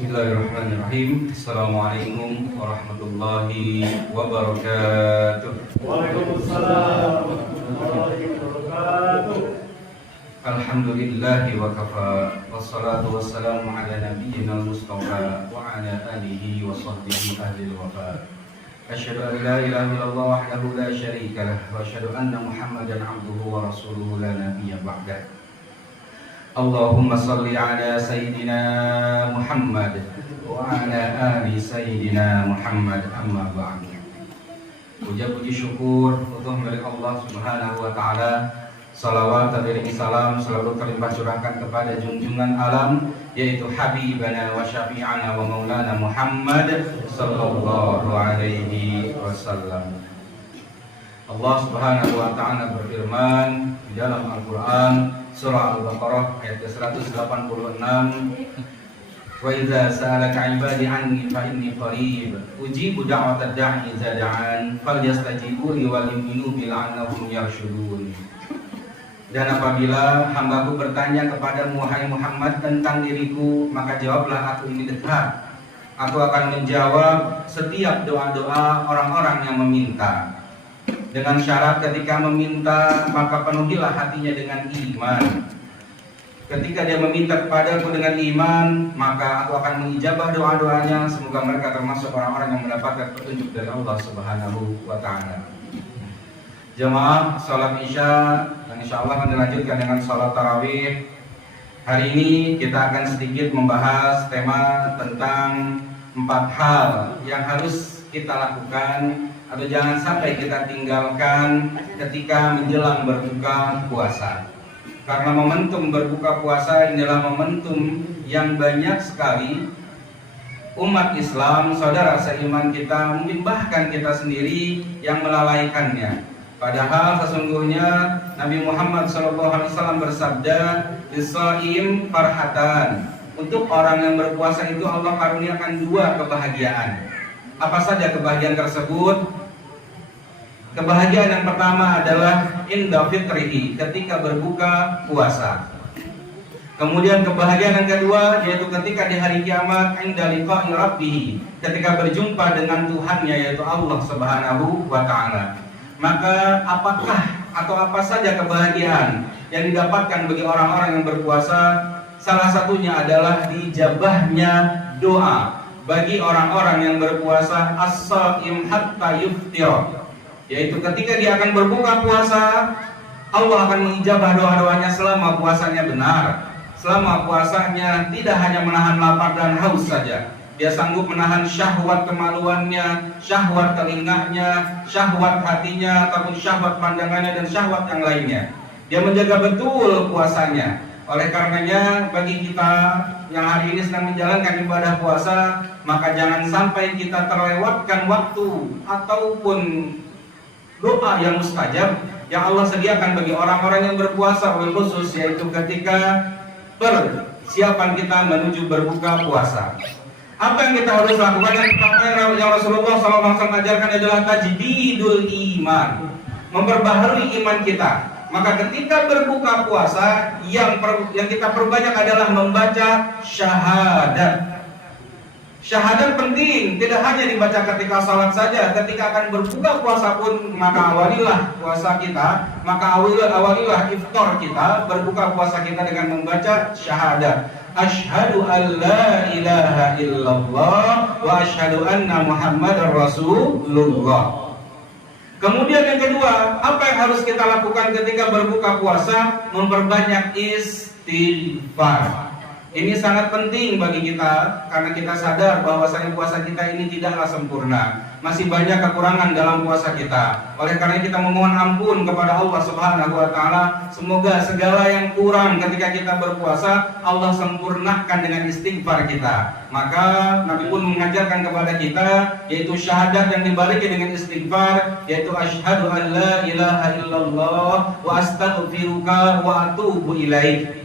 Bismillahirrahmanirrahim. Assalamualaikum warahmatullahi wabarakatuh. Waalaikumsalam warahmatullahi wabarakatuh. Alhamdulillahi wa kafa. Wassalatu wassalamu ala nabiyyina al-mustafa wa ala alihi wa sahbihi ahli al-wafa. Asyhadu an la ilaha illallah wahdahu la syarika lah wa asyhadu anna Muhammadan abduhu wa rasuluhu la nabiyya ba'dah. Allahumma salli ala Sayyidina Muhammad wa ala ali Sayyidina Muhammad, amma ba'd. Puja-puji syukur untuk milik Allah Subhanahu wa ta'ala. Salawat dan salam selalu terlimpah curahkan kepada junjungan alam, yaitu Habibana wa Syafi'ana wa Maulana Muhammad sallallahu alaihi wasallam. Allah Subhanahu wa ta'ala berfirman di dalam Al-Qur'an surah Al-Baqarah ayat ke-186, wa idza sa'alaka 'ibadi 'anni fa inni qarib ujibu da'watad da'i idza da'an falyastajibu li wal yu'minu bi la'annahum yarshudun. Dan apabila hambaku bertanya kepadamu wahai Muhammad tentang diriku, maka jawablah, aku ini dekat. Aku akan menjawab setiap doa-doa orang-orang yang meminta. Dengan syarat ketika meminta maka penuhilah hatinya dengan iman. Ketika dia meminta kepadaku dengan iman, maka aku akan mengijabah doa-doanya. Semoga mereka termasuk orang-orang yang mendapatkan petunjuk dari Allah Subhanahu wa ta'ala. Jemaah salat Isya yang insya Allah akan dilanjutkan dengan salat tarawih. Hari ini kita akan sedikit membahas tema tentang 4 hal yang harus kita lakukan atau jangan sampai kita tinggalkan ketika menjelang berbuka puasa. Karena momentum berbuka puasa inilah momentum yang banyak sekali umat Islam, saudara seiman kita, mungkin bahkan kita sendiri yang melalaikannya. Padahal sesungguhnya Nabi Muhammad SAW bersabda, "Lis-shaim farhatan." Untuk orang yang berpuasa itu Allah karuniakan 2 kebahagiaan. Apa saja kebahagiaan tersebut? Kebahagiaan yang pertama adalah inda fitrihi, ketika berbuka puasa. Kemudian kebahagiaan yang kedua yaitu ketika di hari kiamat, inda liqa'i rabbih, ketika berjumpa dengan Tuhannya yaitu Allah Subhanahu wa ta'ala. Maka apakah atau apa saja kebahagiaan yang didapatkan bagi orang-orang yang berpuasa? Salah satunya adalah dijabahnya doa bagi orang-orang yang berpuasa, as-shaim hatta yuftir, yaitu ketika dia akan berbuka puasa, Allah akan mengijabah doa-doanya selama puasanya benar. Selama puasanya tidak hanya menahan lapar dan haus saja, dia sanggup menahan syahwat kemaluannya, syahwat telinganya, syahwat hatinya, ataupun syahwat pandangannya dan syahwat yang lainnya. Dia menjaga betul puasanya. Oleh karenanya bagi kita yang hari ini sedang menjalankan ibadah puasa, maka jangan sampai kita terlewatkan waktu ataupun doa yang mustajab yang Allah sediakan bagi orang-orang yang berpuasa, khusus yaitu ketika persiapan kita menuju berbuka puasa. Apa yang kita harus lakukan? Yang pertama yang Rasulullah SAW ajarkan adalah tajdidul iman, memperbaharui iman kita. Maka ketika berbuka puasa yang kita perbanyak adalah membaca syahadat. Syahadat penting, tidak hanya dibaca ketika salat saja. Ketika akan berbuka puasa pun maka awalilah puasa kita, maka awalilah iftar kita, berbuka puasa kita dengan membaca syahadat. Asyhadu an la ilaha illallah wa asyhadu anna Muhammadar Rasulullah. Kemudian yang kedua, apa yang harus kita lakukan ketika berbuka puasa? Memperbanyak istighfar. Ini sangat penting bagi kita karena kita sadar bahwasanya puasa kita ini tidaklah sempurna. Masih banyak kekurangan dalam puasa kita. Oleh karena kita memohon ampun kepada Allah Subhanahu wa ta'ala. Semoga segala yang kurang ketika kita berpuasa Allah sempurnakan dengan istighfar kita. Maka Nabi pun mengajarkan kepada kita yaitu syahadat yang dibalik dengan istighfar, yaitu asyhadu an la ilaha illallah wa astaghfiruka wa atubu ilaik.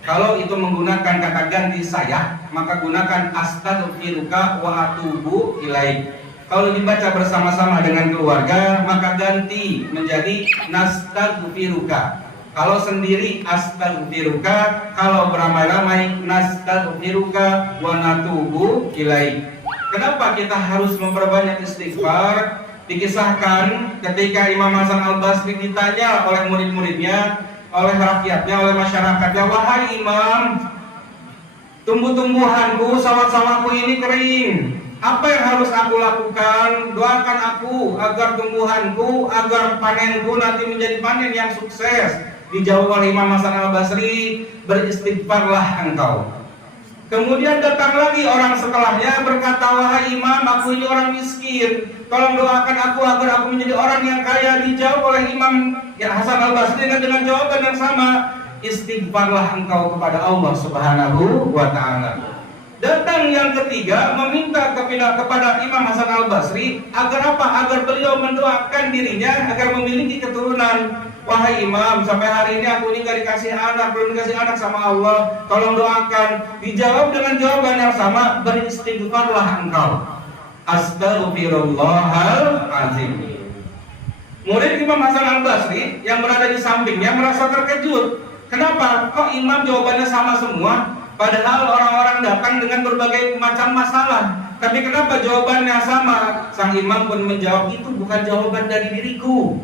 Kalau itu menggunakan kata ganti saya, maka gunakan astaghfiruka wa atubu ilaik. Kalau dibaca bersama-sama dengan keluarga, maka ganti menjadi nastaghfiruka. Kalau sendiri astaghfiruka, kalau beramai-ramai nastaghfiruka wa natubu ilaik. Kenapa kita harus memperbanyak istighfar? Dikisahkan ketika Imam Hasan Al-Basri ditanya oleh murid-muridnya, oleh rakyatnya, oleh masyarakatnya, "Wahai Imam, tumbuh-tumbuhanku, sawah-sawahku ini kering. Apa yang harus aku lakukan? Doakan aku agar tumbuhanku, agar panenku nanti menjadi panen yang sukses." Dijawab oleh Imam Hasan Al-Basri, "Beristighfarlah engkau." Kemudian datang lagi orang setelahnya berkata, "Wahai Imam, aku ini orang miskin. Tolong doakan aku agar aku menjadi orang yang kaya." Dijawab oleh Imam Hasan Al-Basri dengan jawaban yang sama, "Istighfarlah engkau kepada Allah Subhanahu wa ta'ala." Datang yang ketiga meminta kepada Imam Hasan Al-Basri agar apa? Agar beliau mendoakan dirinya agar memiliki keturunan. "Wahai Imam, sampai hari ini aku ini gak dikasih anak, belum dikasih anak sama Allah. Tolong doakan." Dijawab dengan jawaban yang sama, "Beristighfarlah engkau." Astaghfirullahaladzim. Murid Imam Hasan Al-Basri yang berada di sampingnya merasa terkejut. Kenapa? Kok Imam jawabannya sama semua? Padahal orang-orang datang dengan berbagai macam masalah. Tapi kenapa jawabannya sama? Sang imam pun menjawab, "Itu bukan jawaban dari diriku.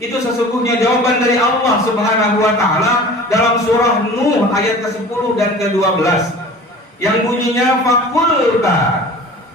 Itu sesungguhnya jawaban dari Allah Subhanahu wa ta'ala dalam surah Nuh ayat ke-10 dan ke-12 yang bunyinya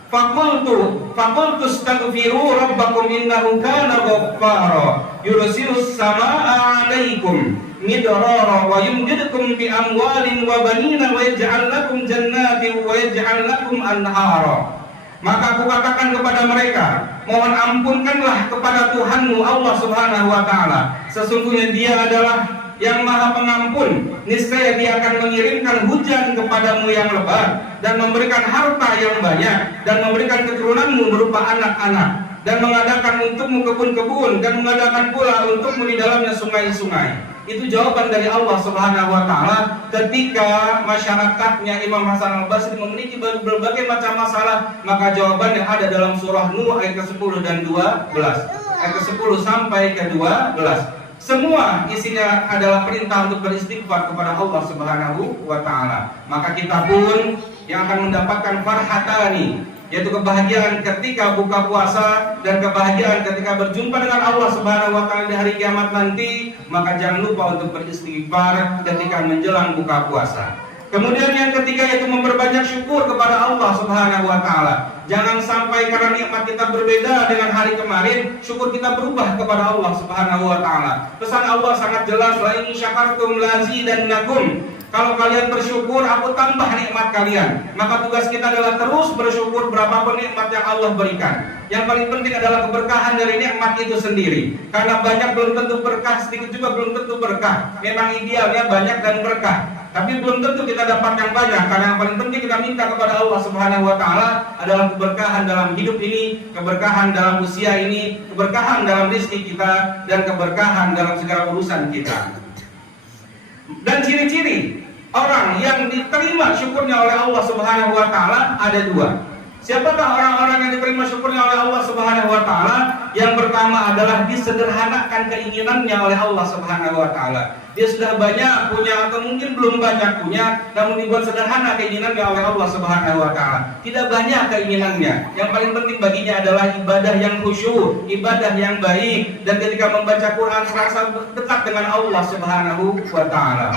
Fakultu astaghfiru rabbakum innahu kana ghaffara yursilus samaa'a 'alaikum midrara wa yumdidukum bi amwalin wa banina wa yaj'al lakum jannatin wa yaj'al lakum anhara." Maka aku katakan kepada mereka, mohon ampunkanlah kepada Tuhanmu Allah Subhanahu wa ta'ala. Sesungguhnya Dia adalah yang Maha Pengampun. Niscaya Dia akan mengirimkan hujan kepadamu yang lebat dan memberikan harta yang banyak dan memberikan keturunanmu berupa anak-anak dan mengadakan untukmu kebun-kebun dan mengadakan pula untukmu di dalamnya sungai-sungai. Itu jawaban dari Allah Subhanahu wa ta'ala ketika masyarakatnya Imam Hasan Al-Basri memiliki berbagai macam masalah. Maka jawabannya ada dalam surah Nuh ayat ke-10 dan 12, ayat ke-10 sampai ke-12. Semua isinya adalah perintah untuk beristighfar kepada Allah Subhanahu wa ta'ala. Maka kita pun yang akan mendapatkan farhatani, yaitu kebahagiaan ketika buka puasa dan kebahagiaan ketika berjumpa dengan Allah Subhanahu wa ta'ala di hari kiamat nanti. Maka jangan lupa untuk beristighfar ketika menjelang buka puasa. Kemudian yang ketiga yaitu memperbanyak syukur kepada Allah Subhanahu wa ta'ala. Jangan sampai karena nikmat kita berbeda dengan hari kemarin, syukur kita berubah kepada Allah Subhanahu wa ta'ala. Pesan Allah sangat jelas, "La in syakartum lazidannakum." Kalau kalian bersyukur, aku tambah nikmat kalian. Maka tugas kita adalah terus bersyukur berapapun nikmat yang Allah berikan. Yang paling penting adalah keberkahan dari nikmat itu sendiri. Karena banyak belum tentu berkah, sedikit juga belum tentu berkah. Memang idealnya banyak dan berkah, tapi belum tentu kita dapat yang banyak. Karena yang paling penting kita minta kepada Allah Subhanahu wa ta'ala adalah keberkahan dalam hidup ini, keberkahan dalam usia ini, keberkahan dalam rezeki kita, dan keberkahan dalam segala urusan kita. Dan ciri-ciri orang yang diterima syukurnya oleh Allah Subhanahu wa ta'ala ada dua. Siapakah orang-orang yang diterima syukurnya oleh Allah Subhanahu wa ta'ala? Yang pertama adalah disederhanakan keinginannya oleh Allah Subhanahu wa ta'ala. Dia sudah banyak punya atau mungkin belum banyak punya, namun dibuat sederhana keinginannya oleh Allah Subhanahu wa ta'ala. Tidak banyak keinginannya. Yang paling penting baginya adalah ibadah yang khusyuk, ibadah yang baik, dan ketika membaca Quran merasa dekat dengan Allah Subhanahu wa ta'ala.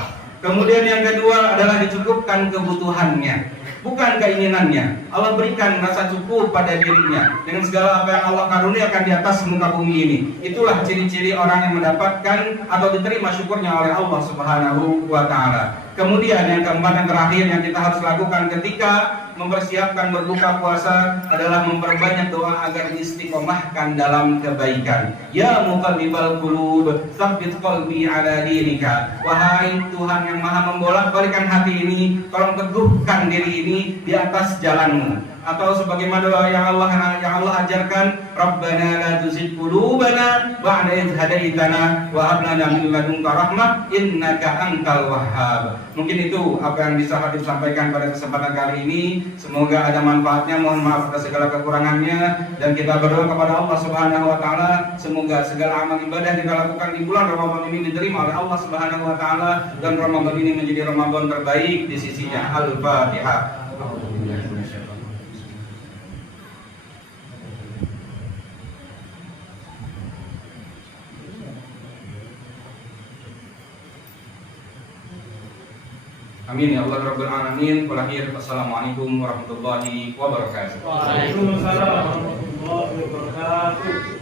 Kemudian yang kedua adalah dicukupkan kebutuhannya, bukan keinginannya. Allah berikan rasa cukup pada dirinya dengan segala apa yang Allah karuniakan di atas muka bumi ini. Itulah ciri-ciri orang yang mendapatkan atau diterima syukurnya oleh Allah Subhanahu wa ta'ala. Kemudian yang keempat dan terakhir yang kita harus lakukan ketika mempersiapkan berbuka puasa adalah memperbanyak doa agar istiqomahkan dalam kebaikan. Ya muqallibal qulub, tsabbit qalbi ala dinika. Wahai Tuhan yang Maha membolak-balikan hati ini, tolong teguhkan diri ini di atas jalanmu. atau sebagaimana doa yang Allah ajarkan, Rabbana la tuzigh qulubana ba'da idh hadaitana wa hab lana min ladunka rahmah innaka antal wahhab. Mungkin itu apa yang bisa Habib sampaikan pada kesempatan kali ini. Semoga ada manfaatnya. Mohon maaf atas segala kekurangannya, dan kita berdoa kepada Allah Subhanahu wa taala semoga segala amal ibadah yang kita lakukan di bulan Ramadan ini diterima oleh Allah Subhanahu wa taala, dan Ramadan ini menjadi Ramadan terbaik di sisinya. Al-Fatihah. Amin ya Allah Rabbul Alamin. Assalamualaikum warahmatullahi wabarakatuh. Waalaikumsalam warahmatullahi wabarakatuh.